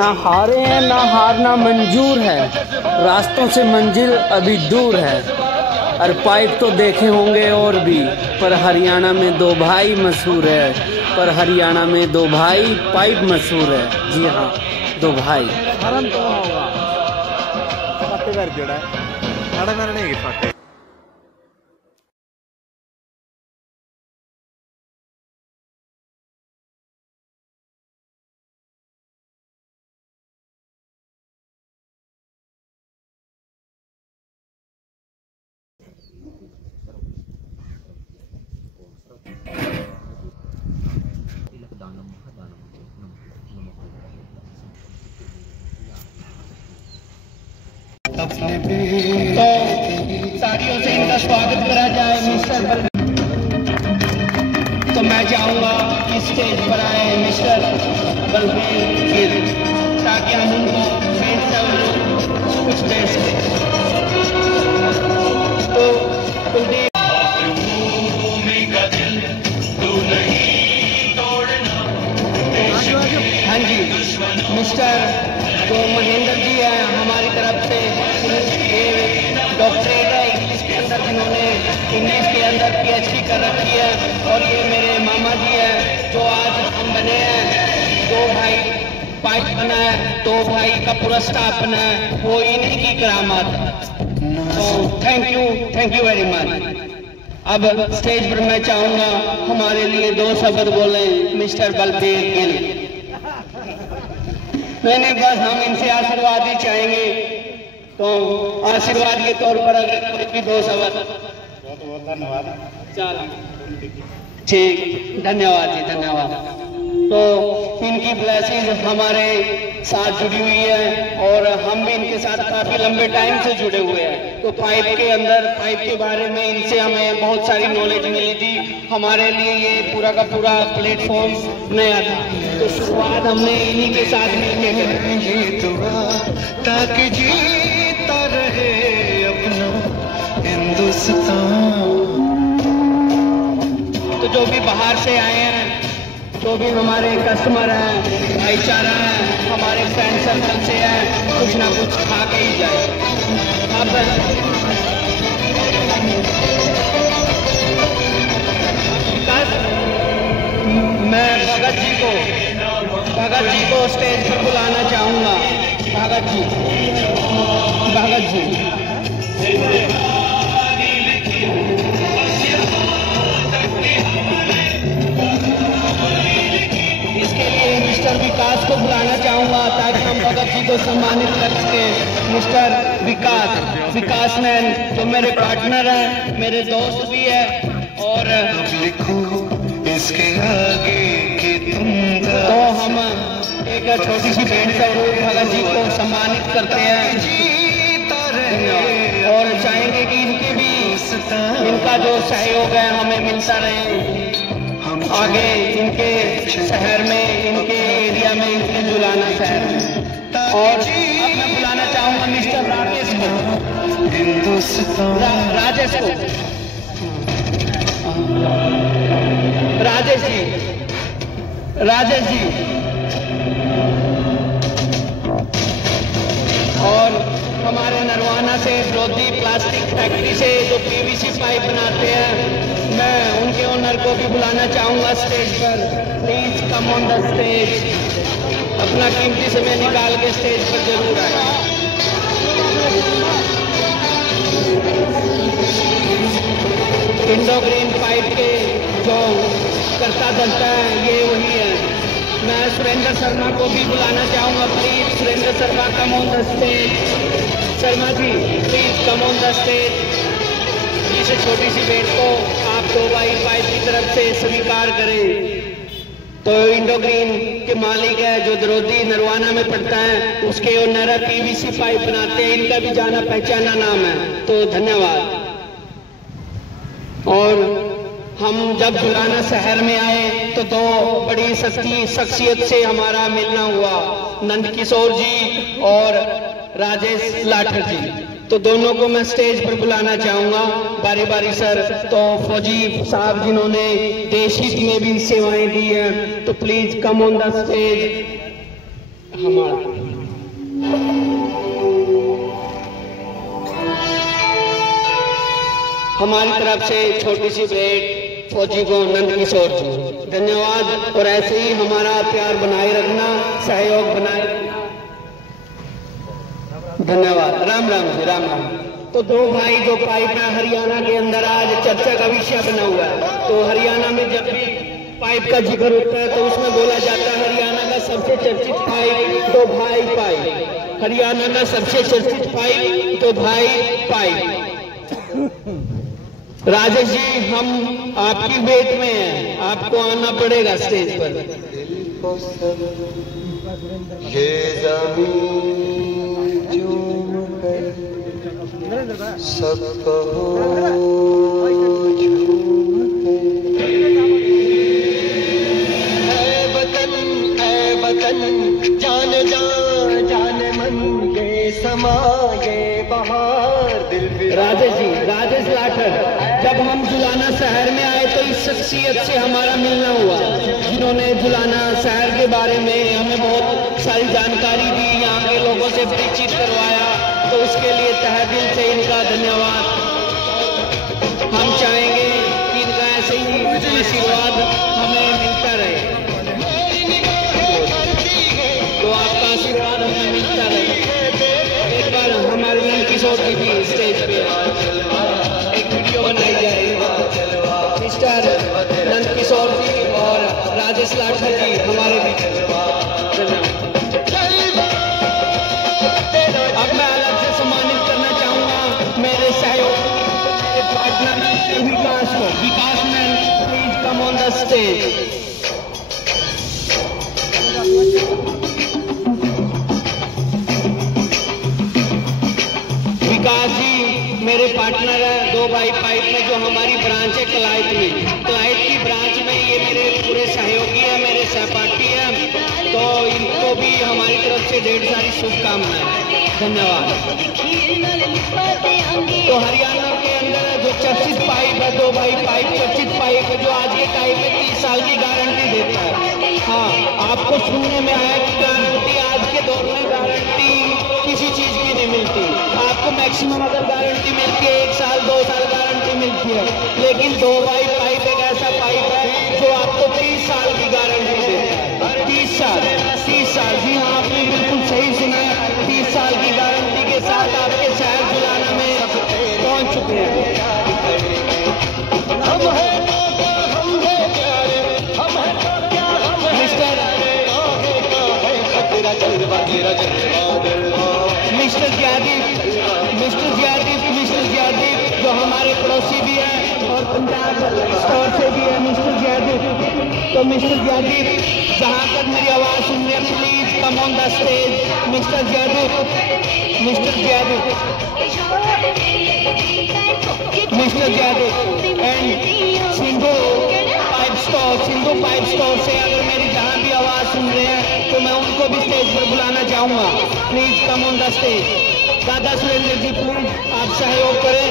ना हारे हैं ना हारना मंजूर है, रास्तों से मंजिल अभी दूर है। और पाइप तो देखे होंगे और भी, पर हरियाणा में दो भाई मशहूर है, पर हरियाणा में दो भाई पाइप मशहूर है। जी हाँ, दो भाई। तो तालियों से इनका स्वागत करा जाए मिस्टर। तो मैं चाहूंगा कि स्टेज पर आए मिस्टर बलबीर गिल, ताकि हम उनको कुछ दे सकें। तो कुलदीप हाँ जी, मिस्टर जो महेंद्र जी हैं हमारी तरफ से, ये डॉक्टरेट है इंग्लिश के अंदर, जिन्होंने इंग्लिश के अंदर PhD कर रखी है। और ये मेरे मामा जी हैं जो आज हम बने हैं, दो भाई पाइप बना है, दो भाई का पूरा स्टाफ बना है, वो इन्हीं की करामात। तो थैंक यू वेरी मच। अब स्टेज पर मैं चाहूंगा हमारे लिए दो शब्द बोले मिस्टर बलबीर गिल। नहीं, बस हम इनसे आशीर्वाद ही चाहेंगे, तो आशीर्वाद के तौर पर अगर कोई भी दो शब्द। बहुत बहुत धन्यवाद। चलो ठीक, धन्यवाद जी, धन्यवाद। तो इनकी ब्लेसिंग हमारे साथ जुड़ी हुई है और हम भी इनके साथ काफी लंबे टाइम से जुड़े हुए हैं। तो पाइप के बारे में इनसे हमें बहुत सारी नॉलेज मिली थी। हमारे लिए ये पूरा का पूरा प्लेटफॉर्म नया था, तो शुरुआत हमने इन्हीं के साथ मिलकर ताकि जीता रहे अपना हिंदुस्तान। तो जो भी बाहर से आए हैं, जो भी हमारे कस्टमर हैं, भाईचारा है, हमारे फ्रेंड सर्कल से हैं, कुछ ना कुछ खा के ही जाए। अब मैं भगत जी को स्टेज पर बुलाना चाहूंगा। भगत जी इसके लिए मिस्टर विकास को बुलाना चाहूंगा, ताकि हम भगत जी को सम्मानित कर सके। मिस्टर विकास मैन जो मेरे पार्टनर हैं, मेरे दोस्त भी है। और लिखो इसके आगे कि तुम तो हम एक छोटी सी भेंट जरूर भगत जी को सम्मानित करते हैं और चाहेंगे कि इनका जो सहयोग है हमें मिलता रहे आगे, इनके शहर में, इनके एरिया में, इनके जुलाना शहर में। और अब मैं बुलाना चाहूंगा मिस्टर राजेश जी। और हमारे नरवाना से द्रोदी प्लास्टिक फैक्ट्री से जो PVC पाइप बनाते हैं, मैं उनके ओनर को भी बुलाना चाहूंगा स्टेज पर। Please come on the stage, अपना कीमती समय निकाल के स्टेज पर जरूर आए। इंडोग्रीन पाइप के जो करता धरता है, ये वही है। मैं सुरेंद्र शर्मा को भी बुलाना चाहूंगा। Please Surendra Sharma come on the stage. Sharma ji please come on the stage. इस छोटी सी भेंट को आप दो भाई पाइप की तरफ से स्वीकार करें। तो इंडोग्रीन के मालिक है जो द्रोदी नरवाना में पड़ता है, उसके ओनर PVC पाइप बनाते हैं, इनका भी जाना पहचाना नाम है। तो धन्यवाद। और हम जब जुलाना शहर में आए तो दो बड़ी शख्सियत से हमारा मिलना हुआ, नंद किशोर जी और राजेश लाठर जी। तो दोनों को मैं स्टेज पर बुलाना चाहूंगा बारी बारी सर। तो फौजी साहब जिन्होंने देश हित में भी सेवाएं दी हैं, तो please come on the stage. हमारी तरफ से छोटी सी भेंट फौजी को नंद किशोर जी, धन्यवाद। और ऐसे ही हमारा प्यार बनाए रखना, सहयोग बनाए रखना, धन्यवाद। राम राम जी, राम राम। तो दो भाई जो पाइप है हरियाणा के अंदर आज चर्चा का विषय बना हुआ है। तो हरियाणा में जब भी पाइप का जिक्र होता है तो उसमें बोला जाता है हरियाणा का सबसे चर्चित पाइप दो भाई पाइप, हरियाणा का सबसे चर्चित पाइप दो भाई पाइप। राजेश जी, हम आपकी वेट में हैं, आपको आना पड़ेगा स्टेज पर। ये ज़मीन झूम कर सब कहो ऐ वतन जान जान जान मन ये समा ये बहार दिल भी। राजेश जी, राजेश लाठर, जब हम जुलाना शहर में आए तो इस शख्सियत से हमारा मिलना हुआ, जिन्होंने जुलाना शहर के बारे में हमें बहुत सारी जानकारी दी, यहाँ के लोगों से परिचित करवाया। तो उसके लिए तहे दिल से इनका धन्यवाद। हम चाहेंगे कि इनका ऐसे ही आशीर्वाद हमें मिलता रहे, तो आपका आशीर्वाद हमें मिलता रहे। एक बार हमारे नंद किशोर जी भी स्टेज पे एक वीडियो बनाई जाए, मिस्टर नंद किशोर जी और राजेश लाठर जी हमारे बीच। अब मैं अलग से सम्मानित करना चाहूंगा मेरे सहयोगी, मेरे पार्टनर विकास को। Vikas man, please come on the stage. Vikas ji मेरे पार्टनर है दो भाई पाइप में, जो हमारी ब्रांच है कलायत में। कलायत की ब्रांच में ये मेरे पूरे सहयोगी है, मेरे सहपाठी है। तो इनको भी हमारी तरफ से ढेर सारी शुभकामनाएं, धन्यवाद। तो हरियाणा के अंदर जो चर्चित पाइप है, दो भाई पाइप चर्चित पाइप है, जो आज के टाइम में 30 साल की गारंटी देता है। हाँ, आपको सुनने में आया कि गारंटी आज के दौर में गारंटी किसी चीज की नहीं मिलती। आपको मैक्सिमम अगर गारंटी मिलती है 1 साल 2 साल गारंटी मिलती है, लेकिन दो भाई पाइप एक ऐसा पाइप है जो आपको 30 साल की गारंटी देता है। 30 साल, 30 साल, जी हाँ, आपने बिल्कुल सही सुना है। 30 साल की गारंटी के साथ आपके शहर जुलाना में पहुंच चुके हैं। मिस्टर जियादी जो हमारे पड़ोसी भी हैं और पंजाब स्टोर से भी है मिस्टर जियादी। तो मिस्टर जियादी, जहाँ तक मेरी आवाज़ सुन रहे हैं, please come on the stage. Mister Jiyadi, mister Jiyadi, mister Jiyadi and Sindhu pipe store से अगर मेरी जहाँ भी आवाज़ सुन रहे हैं तो मैं उनको भी स्टेज पर बुलाना चाहूँगा। Please come on the stage. दादा सुरेंद्र जी, प्लीज आप सहयोग करें।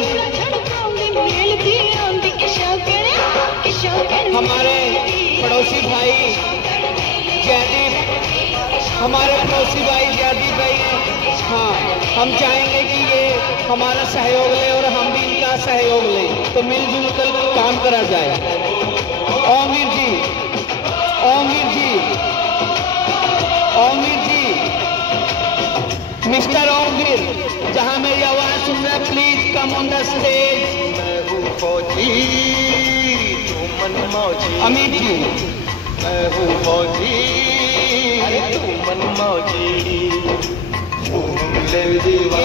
हमारे पड़ोसी भाई जयदीप, हमारे पड़ोसी भाई जयदीप भाई हैं। हाँ, हम चाहेंगे कि ये हमारा सहयोग ले और हम भी इनका सहयोग लें, तो मिलजुल कर काम करा जाए। ओमीर जी, ओमीर जी, ओमीर जी, मिस्टर ओमीर, जहां मेरी आवाज सुन रहे हैं, please come on the stage. फौजी तू मन मौजी, अमित जी, मैं हूँ फौजी तू मन मौजी। ये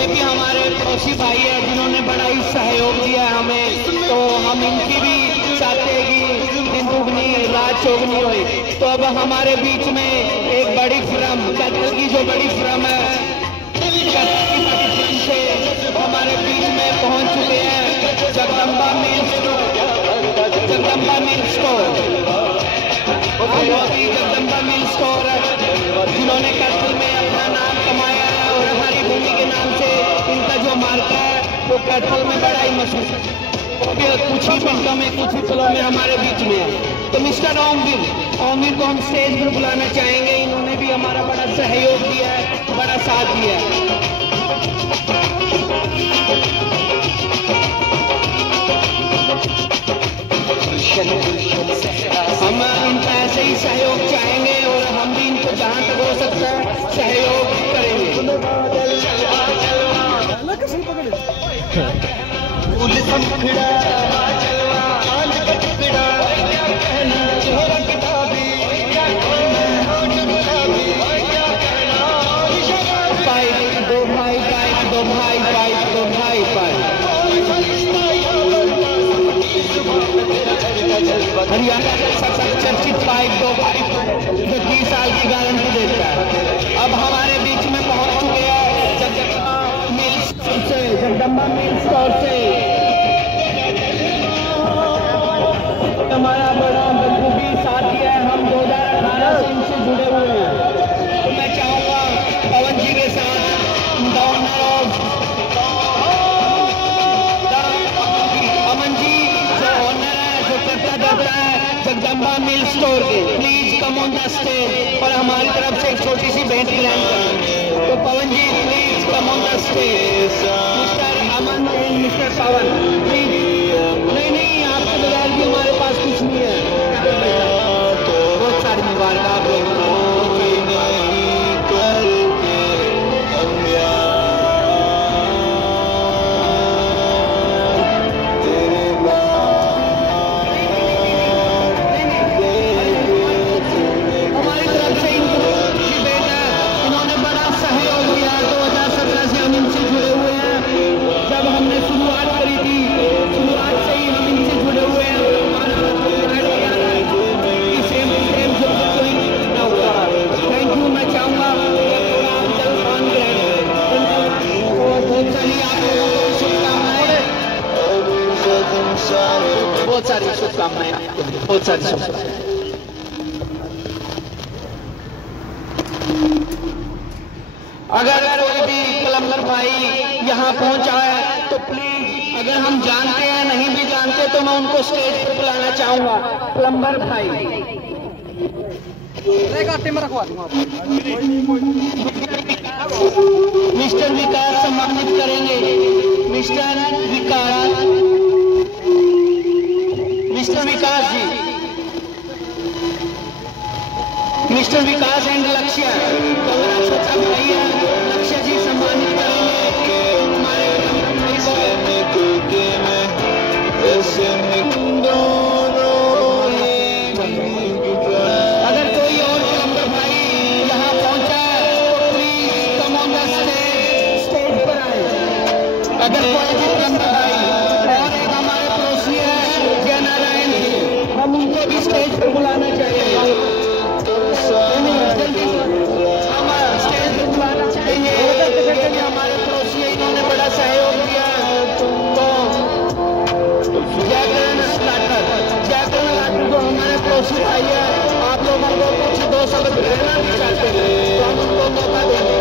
भी हमारे पड़ोसी भाई है जिन्होंने बड़ा ही सहयोग दिया हमें, तो हम इनकी भी चाहते हैं कि दिन दुगनी रात चौगनी हुई। तो अब हमारे बीच में एक बड़ी फिल्म, कैथल की जो बड़ी फिल्म है, कैथल की बड़ी फिल्म से हमारे बीच में पहुंच चुके हैं Jagdamba milk store. Jagdamba milk store, Jagdamba milk store, जिन्होंने कैथल में अपना नाम कमाया है और हमारी भूमि के नाम से इनका जो मार्का है वो कैथल में बड़ा ही मशहूर है। कुछ ही मिनटों में, कुछ ही पलों में हमारे बीच में है। तो मिस्टर ओमवीर को हम स्टेज पर बुलाना चाहेंगे। इन्होंने ने भी हमारा बड़ा सहयोग दिया है, बड़ा साथ दिया है। हम इनका ऐसे ही सहयोग चाहेंगे और हम भी इनको जहां तक हो सकता है सहयोग करेंगे। हरियाणा का सबसे चर्चित पाइप 2 पाइप जो 30 साल की गारंटी देता है, अब हमारे बीच में पहुंच चुके हैं जगदम्बा मिल स्टोर से हमारा बड़ा बखूबी साथी है। हम 2018 से इनसे जुड़े हुए हैं। तो मैं चाहूंगा पवन जी के साथ अमन जी जो ऑनर है, जो करता जाता है जगदम्बा मिल स्टोर के, please come on the stage और हमारी तरफ से एक छोटी सी भेंट ग्रहण करें। तो Pawan ji please come on the stage. Mister Aman and mister Pawan please. नहीं आपके बगैर भी हमारे पास कुछ नहीं है। बहुत सारी मुबारक आप लोगों को। बहुत सारी शुभकामनाएं, बहुत सारी शुभकामनाएं। अगर कोई भी प्लम्बर भाई यहाँ पहुंचा है तो प्लीज, अगर हम जानते हैं नहीं भी जानते तो मैं उनको स्टेज पर बुलाना चाहूंगा। प्लम्बर भाई मिस्टर विकास सम्मानित करेंगे। Mister Vikas ji, mister Vikas and Lakshya हमारा छोटा भाई है। लक्ष्य जी सम्मानित करेंगे हमारे अगर कोई और प्लम्बर भाई यहाँ पहुंचा है तो please come on the stage पर आए। अगर कोई भी प्लम्बर भाई और एक हमारे पड़ोसी है जयनारायण जी, हम उनको भी स्टेज पर बुलाना चाहिए। हमारे पड़ोसी है, इन्होंने बड़ा सहयोग दिया। तो जयकरण लाटर जो हमारे पड़ोसी भाई है, आप लोगों को कुछ 2 शब्द कहना भी चाहते हैं तो हम उनको मौका देंगे।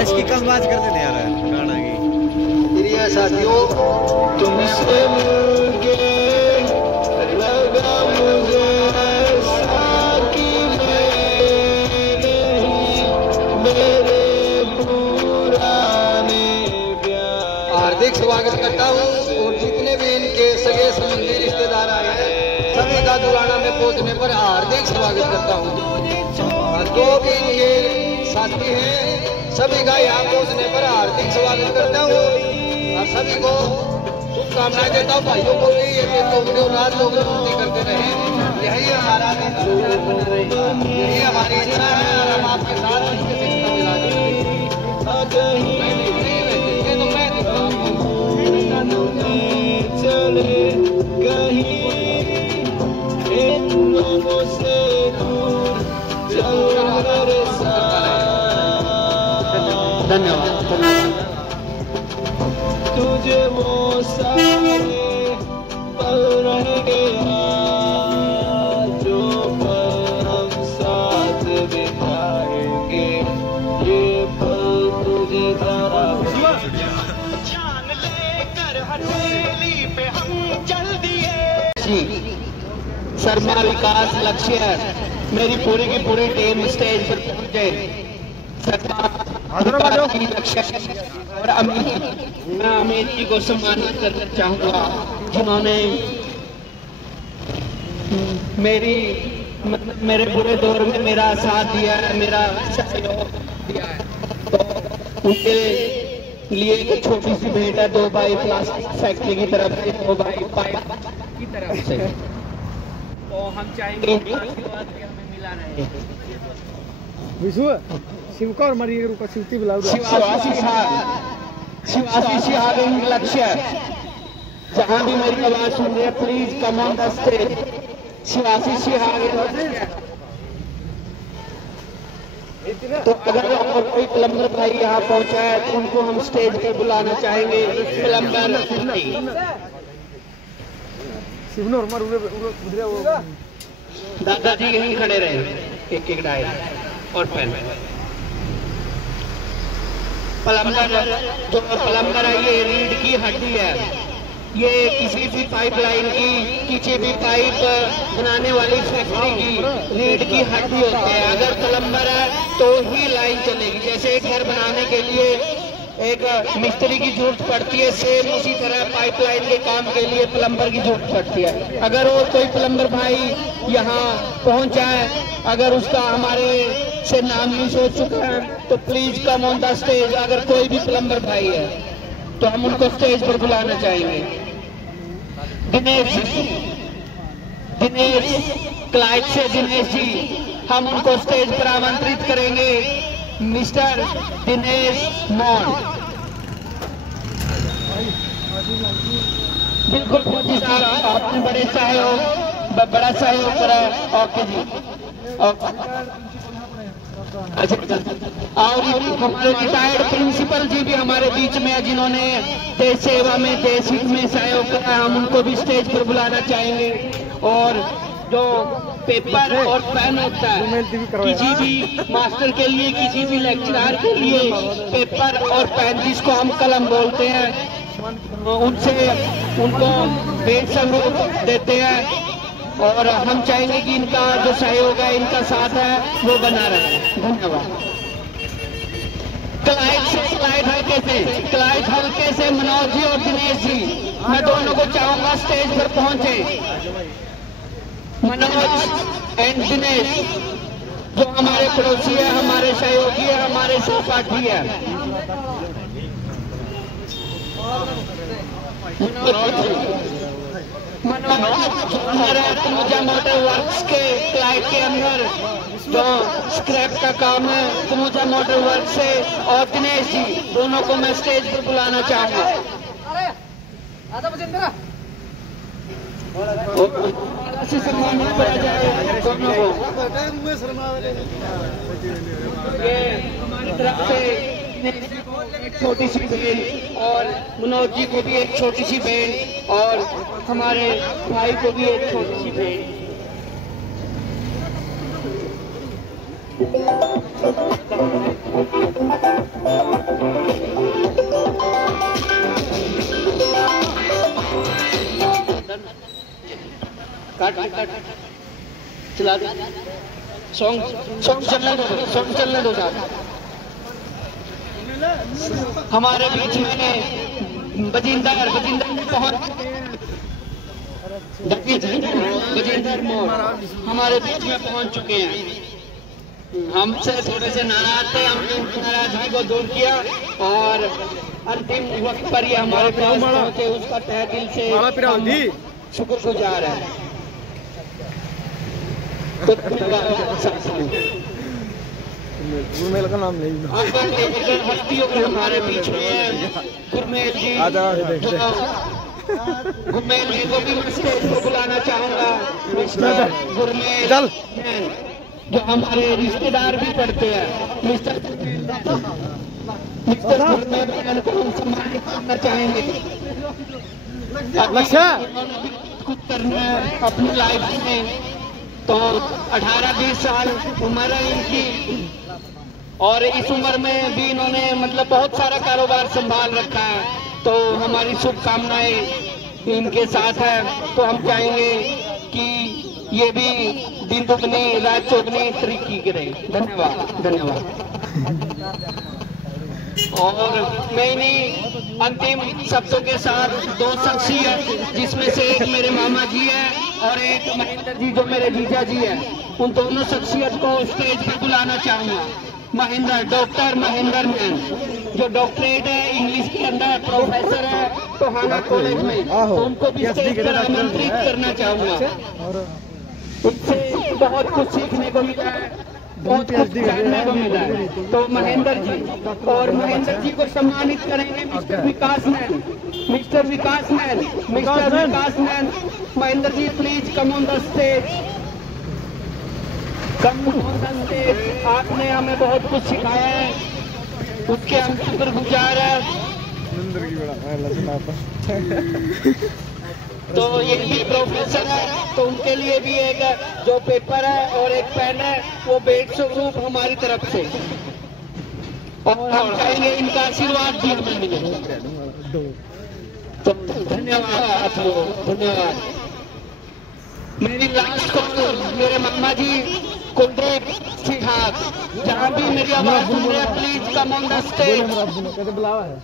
आज की कल बात कर देने यार गाना की प्रिय साथियों, तुमसे मिलके लगा मुझे ऐसा कि मेरे पुराने प्यार। हार्दिक स्वागत करता हूँ और जितने भी इनके सगे संबंधी रिश्तेदार आए हैं सभी का दुराना में पहुंचने पर हार्दिक स्वागत करता हूँ। और जो भी इनके साथी हैं सभी का यहाँ पहुंचने पर हार्दिक स्वागत करता हूँ और सभी को शुभकामनाएं देता हूँ। भाइयों को भी ये रात लोग पूर्ति करते रहे, यही हमारा यही हमारी इच्छा है और हम आपके साथ इसके सिस्टम मिला धन्यवाद। तुझे वो सारे पल रहेंगे जो पल हम साथ बिताएंगे, ये पल तुझे जरा जान लेकर हथेली पे हम चल दिए। शर्मा विकास लक्ष्य मेरी पूरी की पूरी टीम स्टेज पर मुझे और मैं अमीर जी को सम्मानित करना चाहूँगा, जिन्होंने मेरे बुरे दौर में मेरा साथ दिया है, मेरा सहयोग दिया है। तो उनके लिए एक छोटी सी भेंट है 2 बाई प्लास्टिक फैक्ट्री की तरफ से, 2 बाई पाइप की तरफ से। तो हम चाहेंगे आशीर्वाद भी हमें मिला रहे। शिवकर मरी का शिवती बुला शिवासी शिहाब लक्ष्य, जहां भी मेरी आवाज सुन रहे हैं, please come on the stage. Shivasi Shihab. तो अगर और कोई प्लम्बर भाई यहाँ पहुंचा है तो उनको हम स्टेज पे बुलाना चाहेंगे। प्लम्बर दादाजी यहीं खड़े रहे, एक डायल और पेन। प्लम्बर है, ये रीढ़ की हड्डी है। ये किसी भी पाइपलाइन की, किसी भी पाइप बनाने वाली फैक्ट्री की रीढ़ की हड्डी होती है। अगर प्लम्बर है तो ही लाइन चलेगी। जैसे एक घर बनाने के लिए एक मिस्त्री की जरूरत पड़ती है, सेम उसी तरह पाइपलाइन के काम के लिए प्लम्बर की जरूरत पड़ती है। अगर और कोई प्लम्बर भाई यहाँ पहुंचा है, अगर उसका हमारे से नाम नहीं सोच चुका है, तो please come on the stage. अगर कोई भी प्लम्बर भाई है तो हम उनको स्टेज पर बुलाना चाहेंगे। दिनेश क्लाइट से दिनेश जी, हम उनको स्टेज पर आमंत्रित करेंगे। मिस्टर दिनेश मॉन। बिल्कुल फौजी साहब, आपने बड़ा सहयोग करा। ओके जी, अच्छा। और हमारे रिटायर्ड प्रिंसिपल जी भी हमारे बीच में है, जिन्होंने देश सेवा में, देश हित में सहयोग करा। हम उनको भी स्टेज पर बुलाना चाहेंगे। और जो पेपर और पेन होता है, किसी भी मास्टर के लिए, किसी भी लेक्चरर के लिए पेपर और पेन, जिसको हम कलम बोलते हैं, उनको भेंट स्वरूप देते हैं। और हम चाहेंगे कि इनका जो सहयोग है, इनका साथ है, वो बना रहे। धन्यवाद। क्लाइट हल्के से मनोज जी और दिनेश जी, मैं दोनों को चाहूंगा स्टेज पर पहुंचे। मनोज एंड दिनेश, जो हमारे पड़ोसी है, हमारे सहयोगी है, हमारे सहपाठी है। हमारे तनुजा मोटर वर्क्स के क्लाइट के अंदर जो स्क्रैप का काम है, तनुजा मोटर वर्क से, और दिनेश जी, दोनों को मैं स्टेज पर बुलाना चाहूंगा। सम्मानित करा जाए दोनों को। ये हमारी तरफ से एक छोटी सी भेंट, और मनोज जी को भी एक छोटी सी भेंट, और हमारे भाई को भी एक छोटी सी भेंट। काट चला दो, सॉन्ग चलने दो साहब। हमारे बीच में बजिंदर मोड़ हमारे बीच में पहुंच चुके हैं। हमसे थोड़े से नाराज थे, हमने उनकी नाराजगी को दूर किया, और अंतिम वक्त पर ये हमारे पास पहुंचे, उसका तहे दिल से शुक्रगुजार है। गुरमेल का नाम नहीं, हस्तियों के हमारे बीच में गुरमेल जी, गुरमेल जी को भी मैं स्टेज पर बुलाना चाहूंगा। मिस्टर गुरमेल, जो हमारे रिश्तेदार भी पढ़ते हैं, मिस्टर गुरमेल को हम सम्मानित करना चाहेंगे। कुछ करना है अपनी लाइफ में, तो 18-20 साल उम्र है इनकी, और इस उम्र में भी इन्होंने मतलब बहुत सारा कारोबार संभाल रखा है। तो हमारी शुभकामनाएं इनके साथ है। तो हम चाहेंगे कि ये भी दिन दुगनी रात चौगनी तरक्की करे। धन्यवाद धन्यवाद। और मैं इन्हीं अंतिम शब्दों के साथ दो शख्सियत, जिसमें से एक मेरे मामा जी है और एक महेंद्र जी जो मेरे जीजा जी है, उन दोनों शख्सियत को स्टेज पे बुलाना चाहूंगा। महेंद्र, डॉक्टर महेंद्र मैन, जो डॉक्टरेट है इंग्लिश के अंदर, प्रोफेसर है टोहाना कॉलेज में, तो उनको भी स्टेज पर आमंत्रित करना चाहूंगा। उनसे बहुत कुछ सीखने को मिला है, बहुत कुछ जानने को मिला है। तो महेंद्र जी, और महेंद्र जी को सम्मानित करेंगे mister Vikas Mann. Mister Vikas Mann, mister Vikas Mann, Mahendra ji please come on the stage, come on the stage. आपने हमें बहुत कुछ सिखाया है, उसके हम शुक्रगुजार हैं। तो ये भी प्रोफेसर है, तो उनके लिए भी एक जो पेपर है और एक पेन है, वो भेंट स्वरूप हमारी तरफ से, और हम चाहेंगे इनका आशीर्वाद भी हमें मिले। तो धन्यवाद, धन्यवाद। मेरी लास्ट कॉल मेरे मामा जी कुलदीप सिंह, जहाँ भी मेरी आवाज सुन रहे हैं please come on the stage. कहते बुलावा है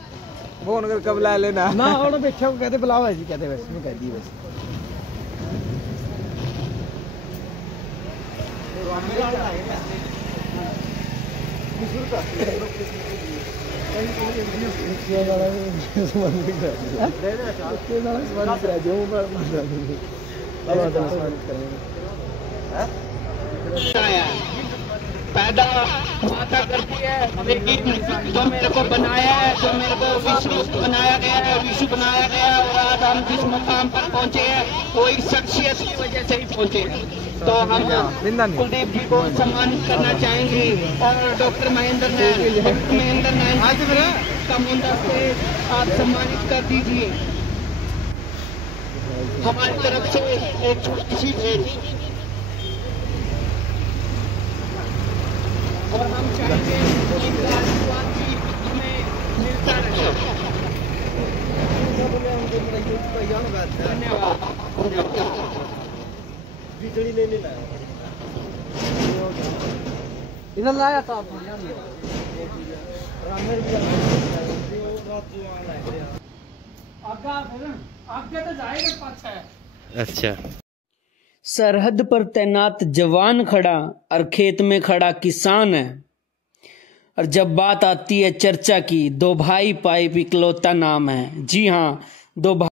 फोन कर कब ला लेना ना, और बैठे हो कहते बुलावा है जी, कहते वैसे मैं कह दी बस। पैदा माता करती है, लेकिन जो मेरे को बनाया है, जो मेरे को विश्व बनाया गया है, विश्व बनाया गया है, और आज हम जिस मुकाम पर पहुंचे हैं वो इस शख्सियत की वजह से ही पहुंचे हैं। तो हम कुलदीप जी को सम्मानित करना चाहेंगे, और doctor Mahendra nine come on the stage, आप सम्मानित कर दीजिए। हमारी तरफ से एक छोटी सी भेंट, और हम चाहेंगे इनका आशीर्वाद भी हमें मिलता रहे। धन्यवाद। इधर लाया था आगे तो जाएगा पाछा। अच्छा। सरहद पर तैनात जवान खड़ा और खेत में खड़ा किसान है। और जब बात आती है चर्चा की, दो भाई पाइप इकलौता नाम है। जी हाँ, दो भाई